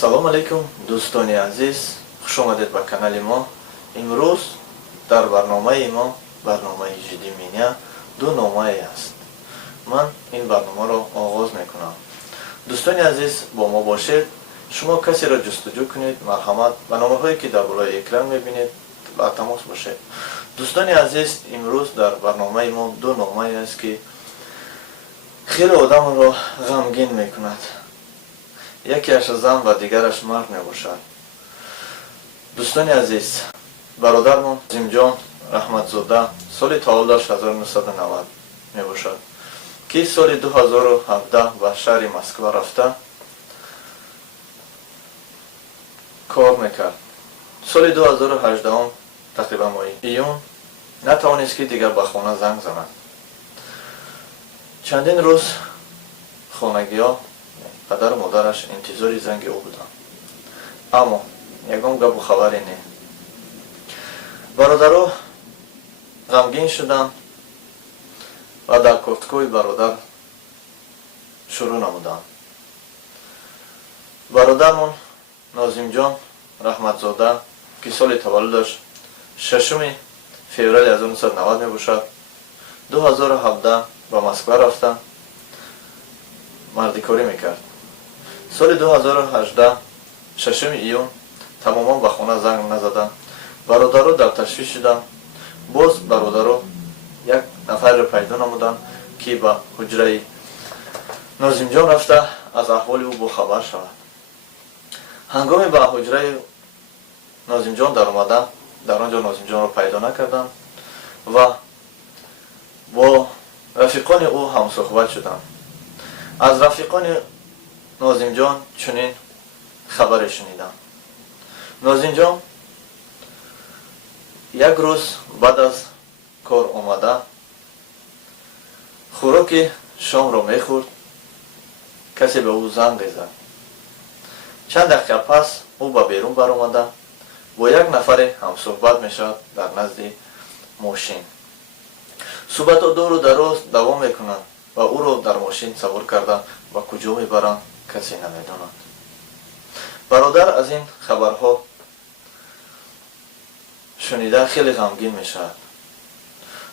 салом алейкум дӯстони азиз, хуш омадед ба канали мо. имрӯз дар барномаи мо, барномаи ҷиддӣ меня, ду номае аст. ман ин барномаро оғоз мекунам. дӯстони азиз, бо мо бошед. шумо касеро ҷустуҷӯ кунед, марҳамат, ба номаҳое ки дар болои экран мебинед ба тамос бошед. дӯстони азиз, имрӯз дар барномаи мо ду номае аст ки хеле одамро ғамгин мекунад. якеаш зан ва дигараш мард мебошад. дӯстони азиз, бародармон Назимҷон Раҳматзода соли таваллудаш 1990 мебошад, ки соли 2017 ба шаҳри Москва рафта кор мекард. соли 2018 тақрибан моҳи июн натавонист ки дигар ба хона занг занад. чандин рӯз хонагиҳо, падару модараш интизори занги ӯ буданд, аммо ягон гапу хабаре не. бародаро ғамгин шуданд ва дар курткои бародар шурӯъ намуданд. бародармон Нозимҷон Раҳматзода, ки соли таваллудаш 6 феврали 1990 мебошад, 2017 ба Москва рафта мардикорӣ мекард. соли 2018 6 июн тамоман ба хона занг назаданд. бародаро дар ташвиш шуданд. боз бародаро як нафарро пайдо намуданд ки ба ҳуҷраи Нозимҷон рафта аз аҳволи ӯ бохабар шавад. ҳангоми ба ҳуҷраи Нозимҷон даромада, дар он ҷо Нозимҷонро пайдо накарданд ва бо рафиқони ӯ ҳамсӯҳбат шуданд. аз рафиқони Нозимҷон чунин хабаре шунидам. Нозимҷон як рӯз баъд аз кор омада хӯроки шомро мехӯрд, касе ба ӯ занг зад. чанд дақиқа пас ӯ ба берун баромада бо як нафаре ҳамсӯҳбат мешавад дар назди мошин. суҳбатҳо дору дароз давом мекунад ва ӯро дар мошин савор карда ба куҷо мебаранд, касе намедонад. бародар аз ин хабарҳо шунида хеле ғамгин мешавад.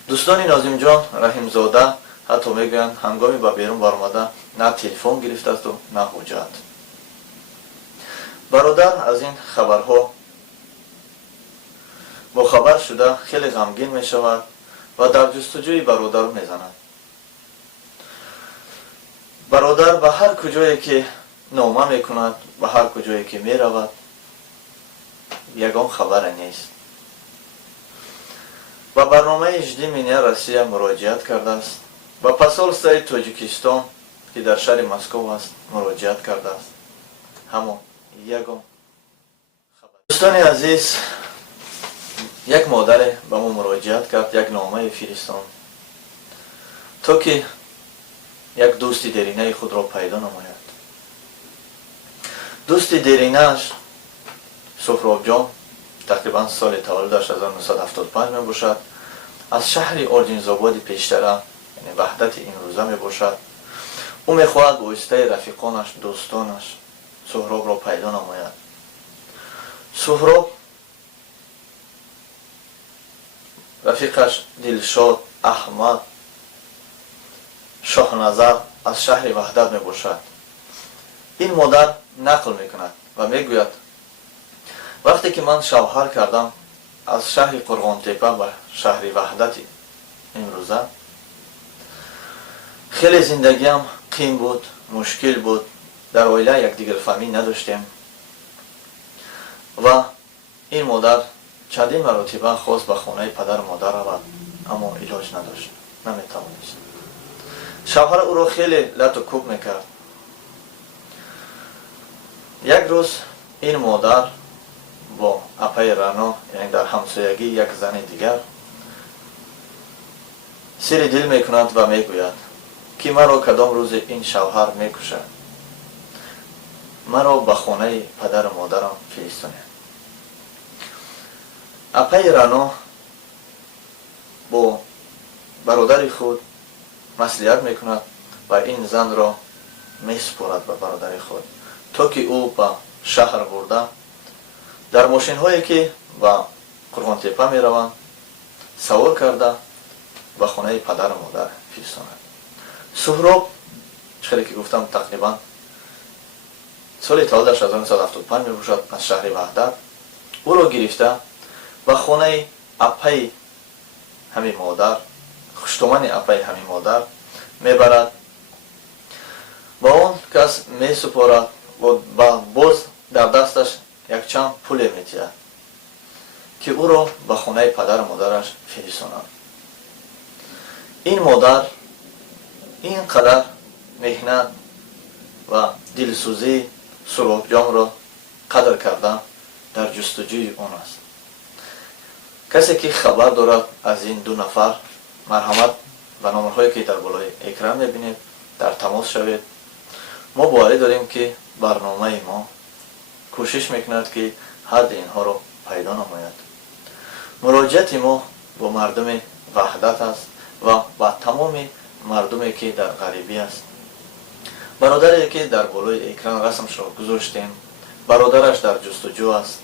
дӯстони Нозимҷон Раҳимзода ҳатто мегӯянд ҳангоми ба берун баромада на телефон гирифтасту на ҳуҷҷат. бародар аз ин хабарҳо бохабар шуда хеле ғамгин мешавад ва дар ҷустуҷӯи бародар мезанад. бародар ба ҳар куҷое ки нома мекунад, ба ҳар куҷое ки меравад, ягон хабаре нест. ба барномаи ҷиддӣ меня Россия муроҷиат кардааст. ба посолствои Тоҷикистон, ки дар шаҳри Москов аст, муроҷиат кардааст. ҳамо ягон хабар. дӯстони азиз, як модаре ба мо муроҷиат кард, як номае фиристон, то ки як дӯсти деринаи худро пайдо намояд. дӯсти деринааш Суҳробҷон, тақрибан соли таваллудаш 1975 мебошад, аз шаҳри Орҷинзободи пештара, яъне ваҳдати имрӯза мебошад. ӯ мехоҳад бо воситаи рафиқонаш, дӯстонаш Суҳробро пайдо намояд. Суҳроб рафиқаш Дилшод, Аҳмад, Шоҳназар аз шаҳри ваҳдат мебошад. ин модар нақл мекунад ва мегӯяд, вақте ки ман шавҳар кардам аз шаҳри Қурғонтепа ба шаҳри ваҳдати имрӯза, хеле зиндагиам қим буд, мушкил буд, дар оила якдигарфаҳмӣ надоштем ва ин модар чандин маротиба хост ба хонаи падару модар равад, аммо илоҷ надошт, наметавонист. шавҳар ӯро хеле лату кӯб мекард. як рӯз ин модар бо апаи Рано, яъне дар ҳамсоягӣ як зани дигар, сири дил мекунад ва мегӯяд ки маро кадом рӯзе ин шавҳар мекушад. маро ба хонаи падару модарам фиристонед. апаи Рано бо бародари худ маслиҳат мекунад ва ин занро месупорад ба бародари худ, то ки ӯ ба шаҳр бурда дар мошинҳое ки ба қурғонтепа мераванд савор карда ба хонаи падару модар фиристонад. суҳроб чхеле ки гуфтам тақрибан соли таваллудаш 1975 мебошад. аз шаҳри ваҳдат ӯро гирифта ба хонаи апаи ҳами модар, хуштомани апаи ҳами модар мебарад. ба он кас месупорад ва боз дар дасташ якчанд пуле метиҳад ки ӯро ба хонаи падару модараш фиристонад. ин модар ин қадар меҳнат ва дилсӯзии суробҷонро қадр карда дар ҷустуҷӯи он аст. касе ки хабар дорад аз ин ду нафар марҳамат ба номерҳое ки дар болои экран мебинед дар тамос шавед. мо боварӣ дорем ки барномаи мо кӯшиш мекунад ки ҳадди инҳоро пайдо намояд. муроҷиати мо бо мардуми ваҳдат аст ва ба тамоми мардуме ки дар ғарибӣ аст. бародаре ки дар болои экран расмшро гузоштем, бародараш дар ҷустуҷӯ аст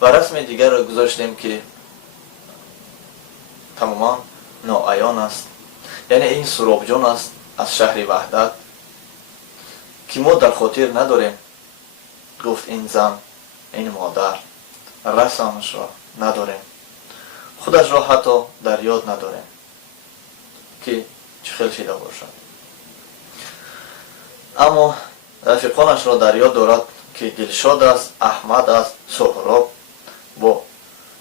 ва расми дигарро гузоштем ки тамоман ноаён аст. яъне ин суробҷон аст аз шаҳри ваҳдат ки мо дар хотир надорем гуфт ин зан, ин модар, расмашро надорем, худашро ҳатто дар ёд надорем ки чӣ хел шида бошад. аммо рафиқонашро дар ёд дорад ки дилшод аст, аҳмад аст, суҳроб бо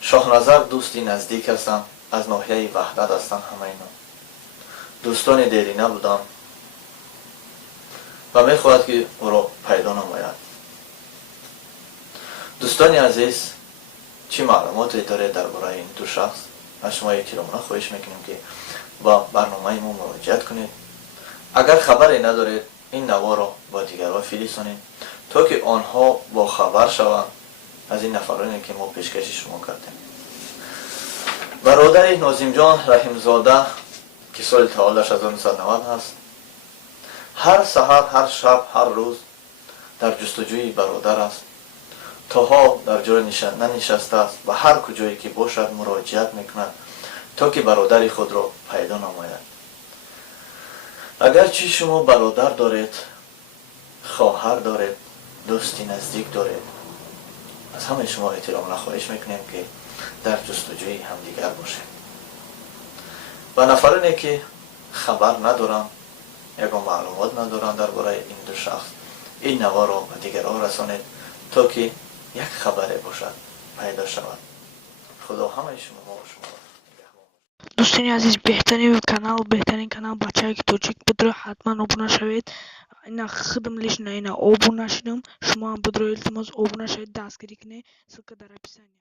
шоҳназар дӯсти наздик ҳастанд, аз ноҳияи ваҳдат ҳастанд. ҳама ино дӯстони дерина буданд ва мехоҳад ки ӯро пайдо намояд. дӯстони азиз, чӣ маълумоте доред дар бораи ин ду шахс? аз шумо эҳтиромона хоҳиш мекунем ки ба барномаи мо муроҷиат кунед. агар хабаре надоред, ин наворо ба дигарҳо фиристонед, то ки онҳо бохабар шаванд аз ин нафароне ки мо пешкаши шумо кардем. бародари нозимҷон раҳимзода ки соли таваллудаш 1990 ҳаст, ҳар саҳар, ҳар шаб, ҳар рӯз дар ҷустуҷӯи бародар аст. тоҳо дар ҷой нанишастааст ва ҳар куҷое ки бошад муроҷиат мекунад, то ки бародари худро пайдо намояд. агарчи шумо бародар доред, хоҳар доред, дӯсти наздик доред, аз ҳамаи шумо эҳтиромона хоҳиш мекунем ки дар ҷустуҷӯи ҳамдигар бошем. ба нафароне ки хабар надоранд, ягон маълумот надоранд дар бораи ин ду шахс, ин наворо ба дигарҳо расонед, то ки як хабаре бошад пайдо шавад. худо ҳамаи шумо ва шумо دوستان عزیز، بهترین کانال بچه‌های توجیک بدرو حتما ابونه شوید. اینا خدم لیش نه اینا ابونه شدم. شما هم بدرو التماس ابونه شوید، دستگیری کنید. سلک در اپیسانی